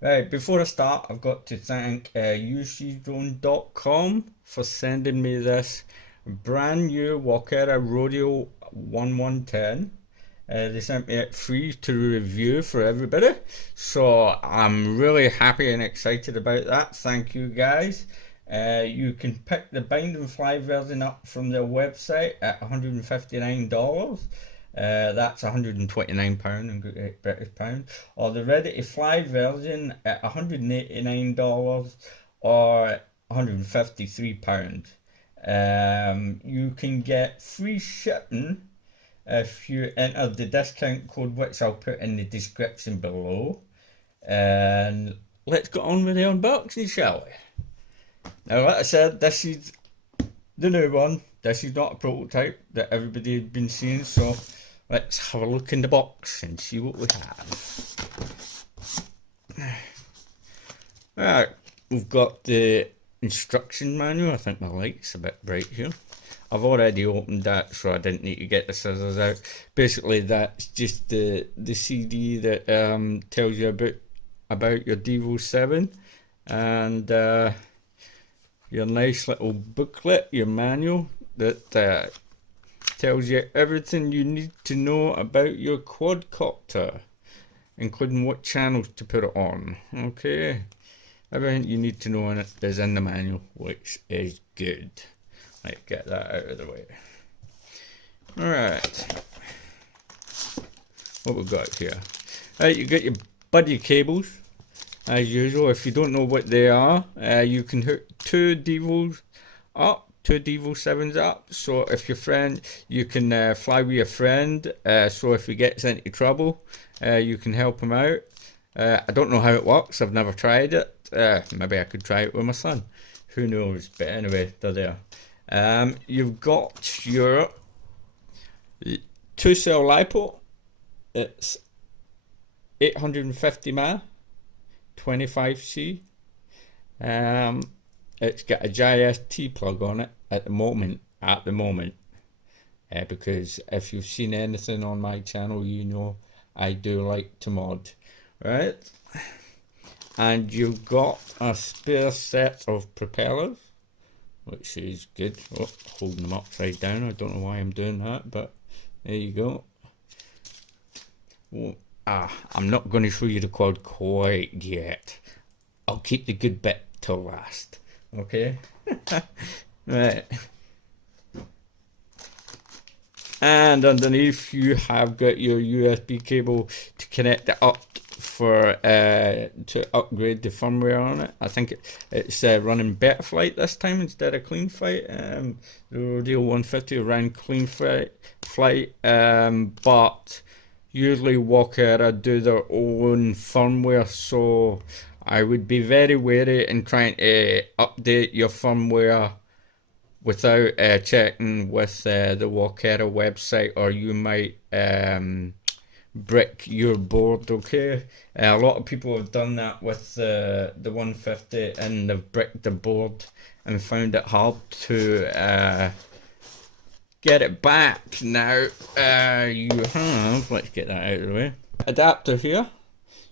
Right, before I start, I've got to thank UCDrone.com for sending me this brand new Walkera Rodeo 1110. They sent me it free to review for everybody, so I'm really happy and excited about that. Thank you guys. You can pick the bind and fly version up from their website at $159. That's £129 in British pound, or the ready to fly version at $189 or £153. You can get free shipping if you enter the discount code, which I'll put in the description below. And let's get on with the unboxing, shall we? Now, like I said, this is the new one. This is not a prototype that everybody had been seeing, so let's have a look in the box and see what we have. Alright, we've got the instruction manual. I think my light's a bit bright here. I've already opened that, so I didn't need to get the scissors out. Basically, that's just the CD that tells you about your Devo 7 and your nice little booklet, your manual that tells you everything you need to know about your quadcopter, including what channels to put it on. Okay, everything you need to know in it is in the manual, which is good. Let's get that out of the way. Alright, what we've got here. Right, you got your buddy cables. As usual, if you don't know what they are, you can hook two Devos up, two Devo 7s up. So if your friend, you can fly with your friend. So if he gets into trouble, you can help him out. I don't know how it works. I've never tried it. Maybe I could try it with my son. Who knows? But anyway, they're there. You've got your 2-cell LiPo. It's 850 mAh. 25C. It's got a JST plug on it at the moment, because if you've seen anything on my channel, you know I do like to mod, right? And you've got a spare set of propellers, which is good. Oh, holding them upside down. I don't know why I'm doing that, but there you go. Oh, I'm not going to show you the quad quite yet. I'll keep the good bit till last. Okay? Right. And underneath you have got your USB cable to connect it up for to upgrade the firmware on it. I think it's running Betaflight this time instead of Clean Flight. The Rodeo 150 ran Clean Flight, but usually Walkera do their own firmware, so I would be very wary in trying to update your firmware without checking with the Walkera website, or you might brick your board. Okay, a lot of people have done that with the 150, and they've bricked the board and found it hard to get it back. Now you have, let's get that out of the way, adapter here,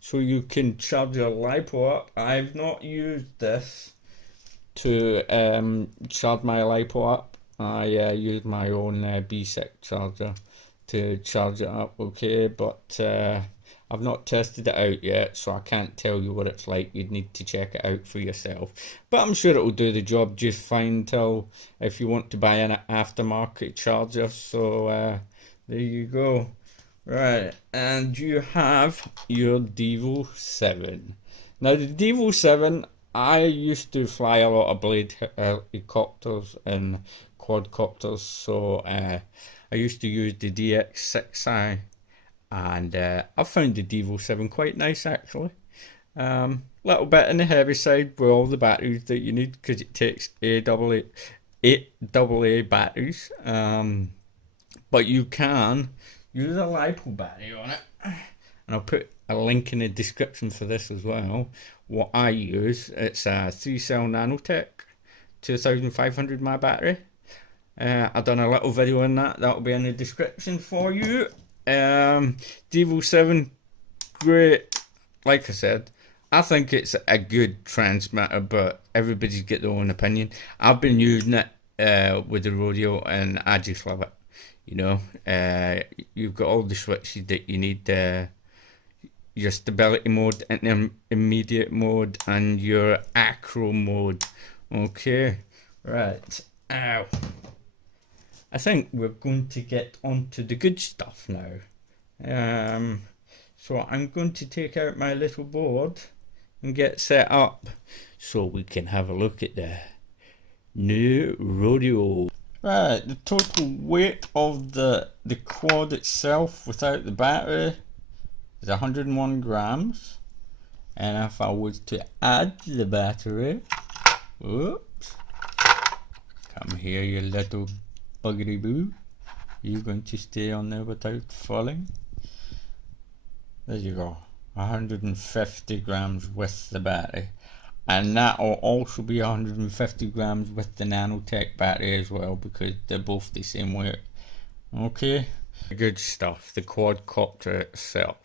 so you can charge your LiPo up. I've not used this to charge my LiPo up. I use my own B6 charger to charge it up, okay, but I've not tested it out yet, so I can't tell you what it's like. You'd need to check it out for yourself, but I'm sure it will do the job just fine till if you want to buy an aftermarket charger. So there you go. Right, and you have your Devo 7. Now the Devo 7, I used to fly a lot of blade helicopters and quadcopters, so I used to use the DX6i, and I found the Devo 7 quite nice actually. Little bit on the heavy side with all the batteries that you need, because it takes eight AA batteries, but you can use a LiPo battery on it, and I'll put a link in the description for this as well. What I use, it's a 3-cell Nanotech 2500 mAh battery. I've done a little video on that, that'll be in the description for you. Devo 7, great. Like I said, I think it's a good transmitter, but everybody's got their own opinion. I've been using it with the Rodeo, and I just love it. You know, you've got all the switches that you need. Your stability mode, intermediate mode, and your acro mode. Okay, right. Ow. I think we're going to get on to the good stuff now. So I'm going to take out my little board and get set up so we can have a look at the new Rodeo. Right, the total weight of the quad itself without the battery is 101 grams. And if I was to add the battery, oops, come here you little buggery boo. You're going to stay on there without falling. There you go, 150 grams with the battery. And that will also be 150 grams with the nanotech battery as well, because they're both the same weight. Okay, good stuff, the quadcopter itself.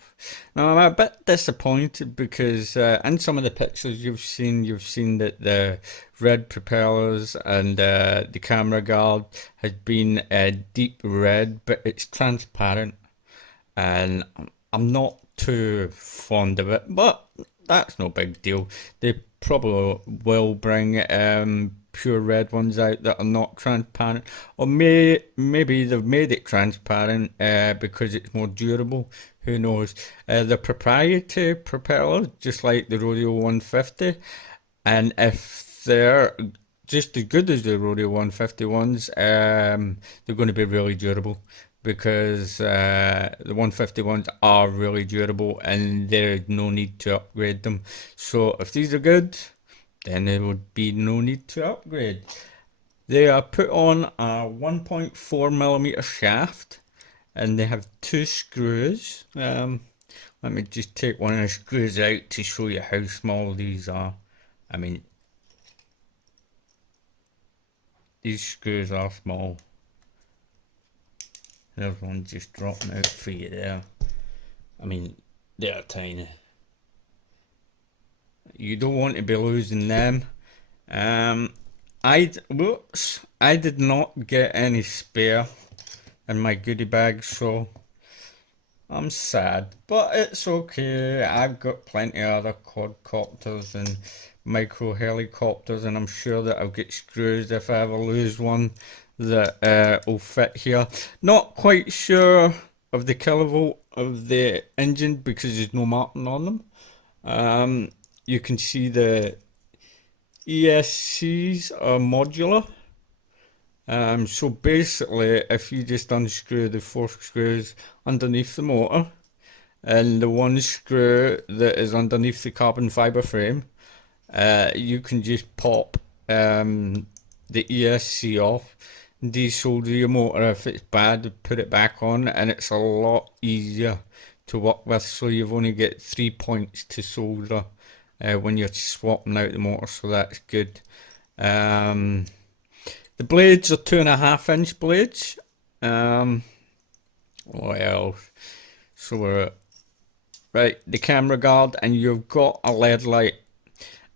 Now I'm a bit disappointed because in some of the pictures you've seen that the red propellers and the camera guard has been deep red, but it's transparent, and I'm not too fond of it, but that's no big deal. They probably will bring pure red ones out that are not transparent, or maybe they've made it transparent because it's more durable. Who knows? The proprietary propellers, just like the Rodeo 150, and if they're just as good as the Rodeo 150 ones, they're going to be really durable, because the 150 ones are really durable and there's no need to upgrade them. So if these are good, then there would be no need to upgrade. They are put on a 1.4mm shaft, and they have two screws. Let me just take one of the screws out to show you how small these are. I mean, these screws are small. There's one just dropping out for you there. I mean, they're tiny. You don't want to be losing them. I did not get any spare in my goodie bag, so I'm sad, but it's okay. I've got plenty of other quadcopters and micro helicopters, and I'm sure that I'll get screws if I ever lose one that will fit here. Not quite sure of the kilovolt of the engine because there's no marking on them. You can see the ESCs are modular. So basically, if you just unscrew the four screws underneath the motor and the one screw that is underneath the carbon fiber frame, you can just pop the ESC off, desolder your motor if it's bad, put it back on, and it's a lot easier to work with. So you've only got 3 points to solder when you're swapping out the motor, so that's good. The blades are 2.5-inch blades. What else? So we're right, the camera guard, and you've got a LED light.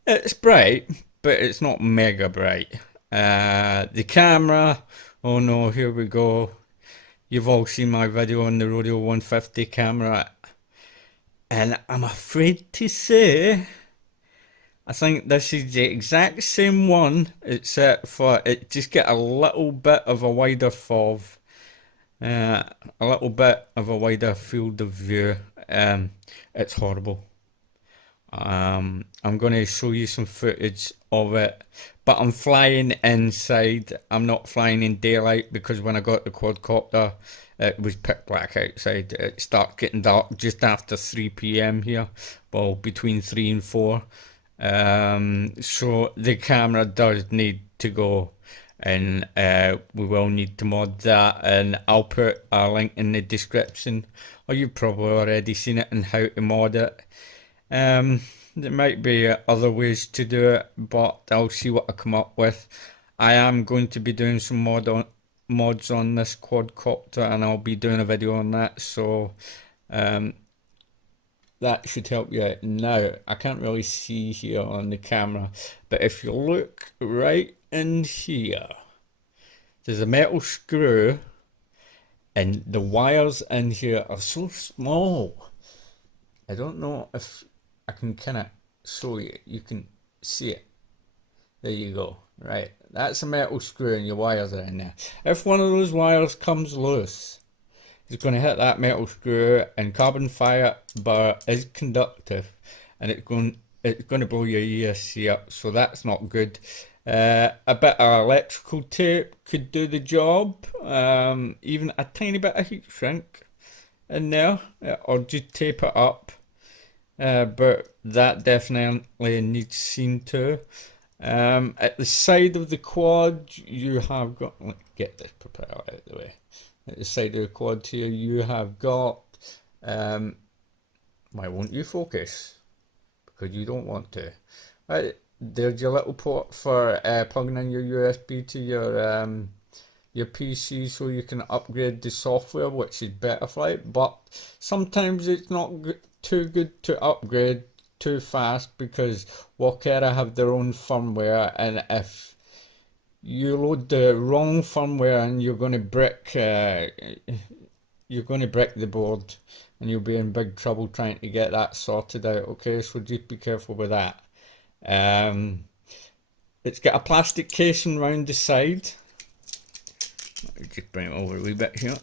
It's bright, but it's not mega bright. The camera, oh no, here we go. You've all seen my video on the Rodeo 150 camera, and I'm afraid to say I think this is the exact same one, except for it just get a little bit of a wider FOV, a little bit of a wider field of view. It's horrible. I'm going to show you some footage of it, but I'm flying inside. I'm not flying in daylight, because when I got the quadcopter, it was pitch black outside. It started getting dark just after 3 p.m. here, well, between 3 and 4. So the camera does need to go, and we will need to mod that, and I'll put a link in the description, or you've probably already seen it, and how to mod it. There might be other ways to do it, but I'll see what I come up with. I am going to be doing some mods on this quadcopter, and I'll be doing a video on that, so that should help you out. Now, I can't really see here on the camera, but if you look right in here, there's a metal screw, and the wires in here are so small. I don't know if I can kind of show you. You can see it. There you go. Right, that's a metal screw and your wires are in there. If one of those wires comes loose, it's going to hit that metal screw, and carbon fiber is conductive, and it's going to blow your ESC up, so that's not good. A bit of electrical tape could do the job, even a tiny bit of heat shrink in there, or just tape it up. But that definitely needs seen to. At the side of the quad, you have got. Let's get this propeller out of the way. At the side of the quad here, you have got. Why won't you focus? Because you don't want to. Right, there's your little port for plugging in your USB to your PC, so you can upgrade the software, which is better for it. But sometimes it's not too good to upgrade too fast, because Walkera have their own firmware, and if you load the wrong firmware and you're going to brick the board, and you'll be in big trouble trying to get that sorted out. Okay, so just be careful with that. It's got a plastic casing round the side. Let me just bring it over a wee bit here.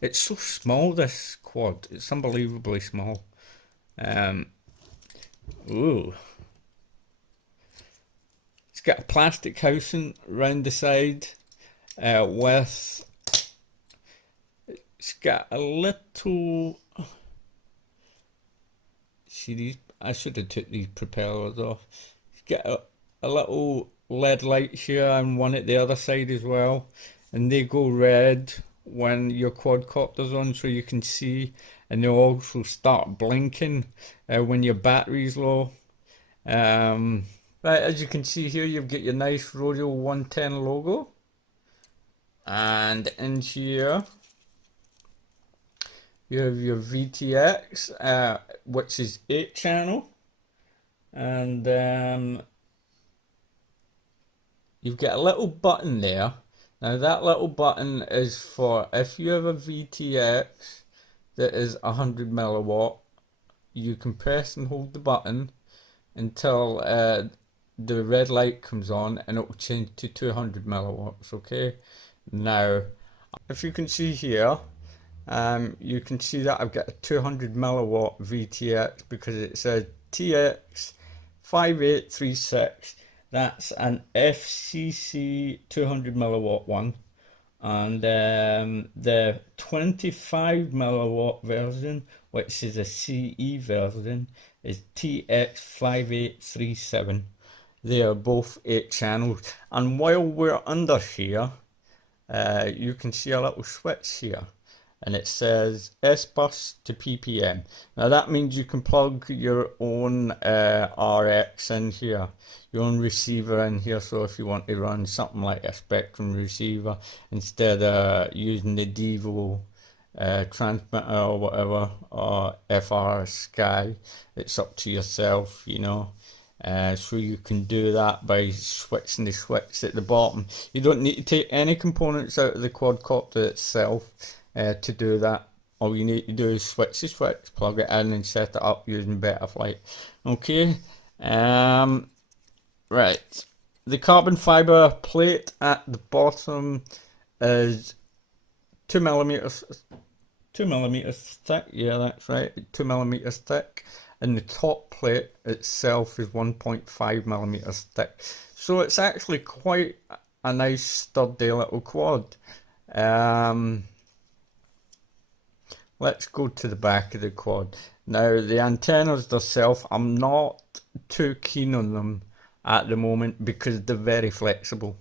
It's so small, this quad. It's unbelievably small. Ooh. It's got a plastic housing round the side, with. It's got a little. See these? I should have took these propellers off. It's got a little LED light here and one at the other side as well, and they go red when your quadcopter's on, so you can see, and they'll also start blinking when your battery's low. Right, as you can see here, you've got your nice Rodeo 110 logo, and in here you have your VTX, which is 8 channel, and you've got a little button there. Now that little button is for if you have a VTX that is 100 milliwatt, you can press and hold the button until the red light comes on, and it will change to 200 milliwatts. Okay, now if you can see here, you can see that I've got a 200 milliwatt VTX because it says TX 5836. That's an FCC 200 milliwatt one, and the 25 milliwatt version, which is a CE version, is TX5837. They are both 8 channels, and while we're under here, you can see a little switch here, and it says S bus to PPM. Now that means you can plug your own RX in here, your own receiver in here. So if you want to run something like a Spectrum receiver instead of using the Devo transmitter or whatever, or FR Sky, it's up to yourself, you know. So you can do that by switching the switch at the bottom. You don't need to take any components out of the quadcopter itself to do that. All you need to do is switch the switch, plug it in, and set it up using Betaflight. Okay, right. The carbon fiber plate at the bottom is 2 millimeters thick. Yeah, that's right, 2 millimeters thick. And the top plate itself is 1.5 millimeters thick. So it's actually quite a nice sturdy little quad. Let's go to the back of the quad. Now the antennas themselves, I'm not too keen on them at the moment because they're very flexible.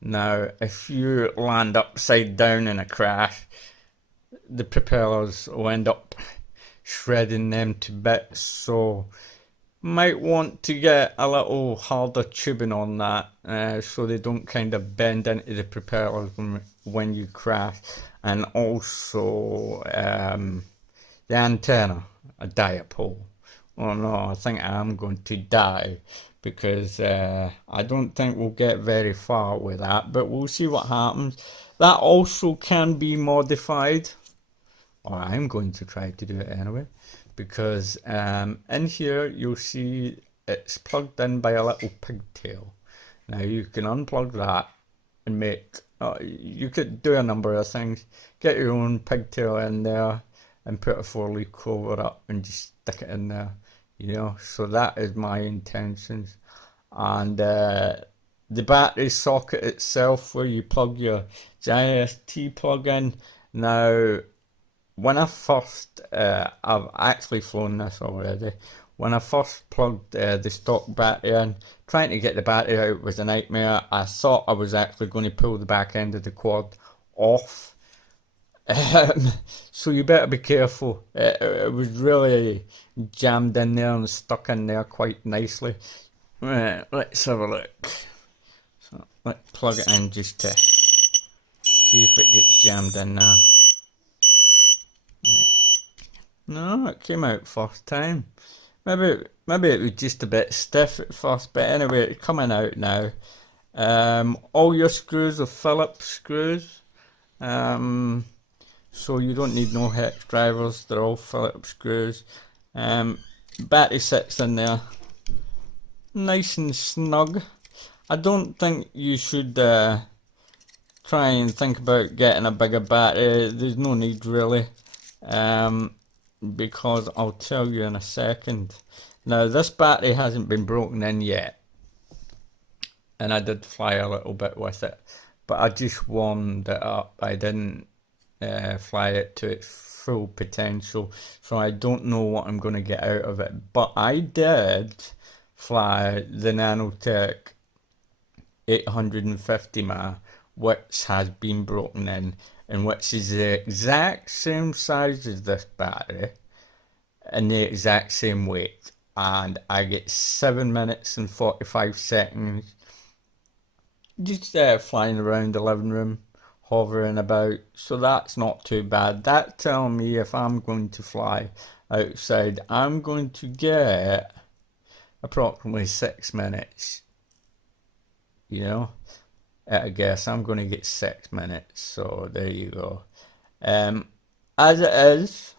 Now if you land upside down in a crash, the propellers will end up shredding them to bits, so might want to get a little harder tubing on that, so they don't kind of bend into the propellers when you crash. And also the antenna, a dipole. Oh no, I think I am going to die because I don't think we'll get very far with that, but we'll see what happens. That also can be modified, or I'm going to try to do it anyway, because in here you'll see it's plugged in by a little pigtail. Now you can unplug that and make, you could do a number of things. Get your own pigtail in there and put a 4-leaf clover up and just stick it in there, you know. So that is my intentions. And the battery socket itself, where you plug your JIST plug in. Now, when I first, I've actually flown this already. When I first plugged the stock battery in, trying to get the battery out was a nightmare. I thought I was actually going to pull the back end of the quad off. So you better be careful. It was really jammed in there and stuck in there quite nicely. Right, let's have a look. So let's plug it in just to see if it gets jammed in there. Right. No, it came out first time. Maybe it was just a bit stiff at first, but anyway, it's coming out now. All your screws are Phillips screws, so you don't need no hex drivers. They're all Phillips screws. Battery sits in there, nice and snug. I don't think you should try and think about getting a bigger battery. There's no need really. Because I'll tell you in a second. Now this battery hasn't been broken in yet, and I did fly a little bit with it, but I just warmed it up. I didn't fly it to its full potential, so I don't know what I'm going to get out of it. But I did fly the Nanotech 850 mAh, which has been broken in, and which is the exact same size as this battery and the exact same weight, and I get 7 minutes and 45 seconds just flying around the living room, hovering about, so that's not too bad. That tells me if I'm going to fly outside, I'm going to get approximately 6 minutes, you know. I guess I'm going to get 6 minutes, so there you go. As it is,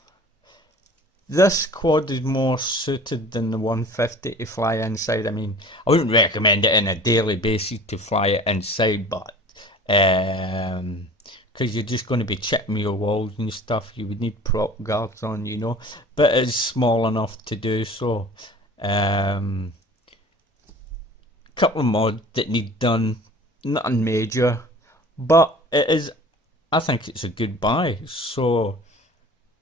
this quad is more suited than the 150 to fly inside. I mean, I wouldn't recommend it on a daily basis to fly it inside, but because you're just going to be chipping your walls and stuff, you would need prop guards on, you know. But it's small enough to do so. Couple of mods that need done. Nothing major, but it is, I think it's a good buy, so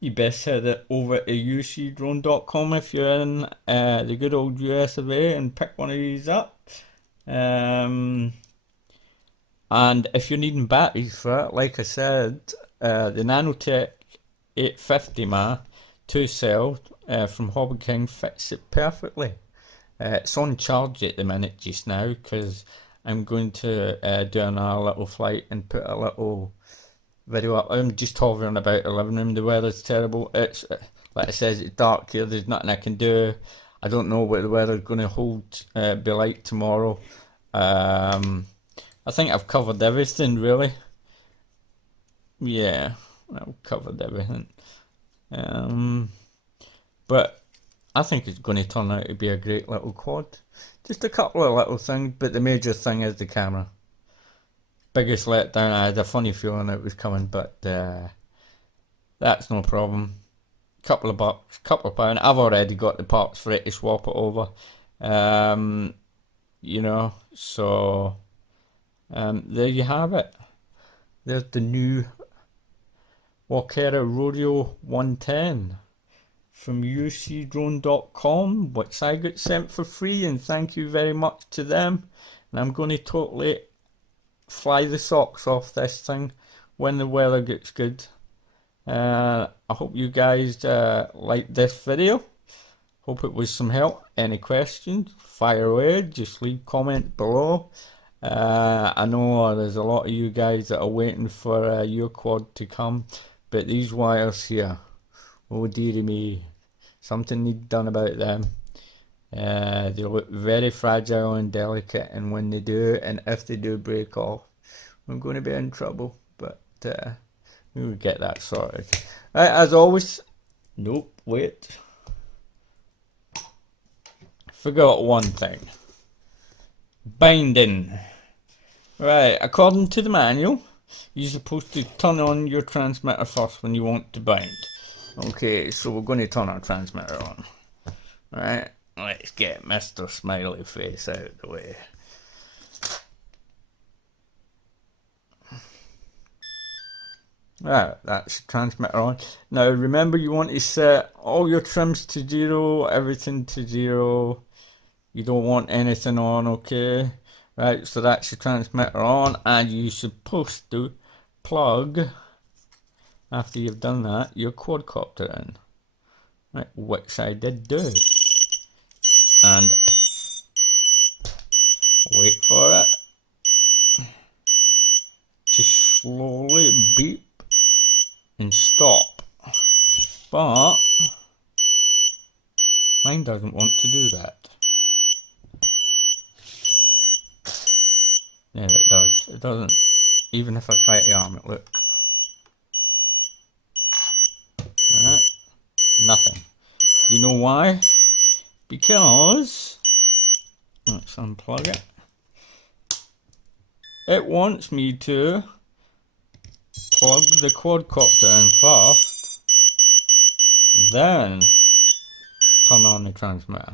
you best head it over to ucdrone.com if you're in the good old US of A and pick one of these up. And if you're needing batteries for it, like I said, the Nanotech 850 mAh 2-cell from Hobby King fits it perfectly. It's on charge at the minute just now because I'm going to do another little flight and put a little video up. I'm just hovering about the living room. The weather's terrible. It's like I says, it's dark here. There's nothing I can do. I don't know what the weather's going to hold be like tomorrow. I think I've covered everything really. Yeah, I've covered everything. But I think it's going to turn out to be a great little quad. Just a couple of little things, but the major thing is the camera. Biggest letdown, I had a funny feeling it was coming, but that's no problem. Couple of bucks, couple of pounds. I've already got the parts for it to swap it over. You know, so there you have it. There's the new Walkera Rodeo 110 from ucdrone.com, which I got sent for free, and thank you very much to them. And I'm going to totally fly the socks off this thing when the weather gets good. I hope you guys liked this video. Hope it was some help. Any questions, fire away, just leave comment below. I know there's a lot of you guys that are waiting for your quad to come, but these wires here, oh dearie me, Something needs done about them. They look very fragile and delicate, and when they do, and if they do break off, I'm going to be in trouble. But we will get that sorted. Right, as always. Nope, wait. Forgot one thing. Binding. Right, according to the manual, you're supposed to turn on your transmitter first when you want to bind. Okay, so we're going to turn our transmitter on. Right, let's get Mr. Smiley Face out of the way. Right, that's the transmitter on. Now remember, you want to set all your trims to 0, everything to 0. You don't want anything on, okay? Right, so that's your transmitter on, and you're supposed to plug, after you've done that, your quadcopter in. Right, which I did do. And wait for it to slowly beep and stop. But mine doesn't want to do that. Yeah, it does. It doesn't. Even if I try to arm it, look. Alright. Nothing. You know why? Because let's unplug it. It wants me to plug the quadcopter in first, then turn on the transmitter.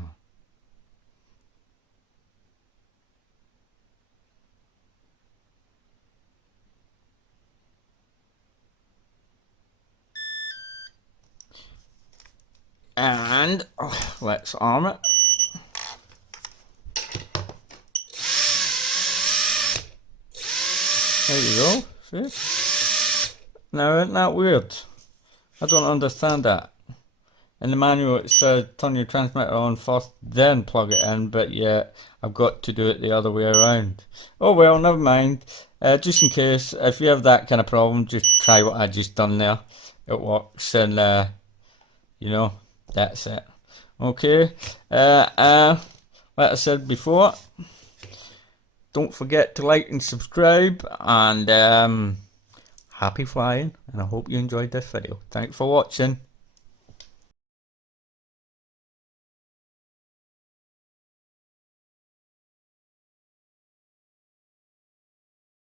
And let's arm it. There you go. See? Now, isn't that weird? I don't understand that. In the manual it says turn your transmitter on first, then plug it in, but yeah, I've got to do it the other way around. Oh well, never mind. Just in case, if you have that kind of problem, just try what I just done there. It works, and you know, that's it. Okay, like I said before, don't forget to like and subscribe, and happy flying, and I hope you enjoyed this video. Thanks for watching.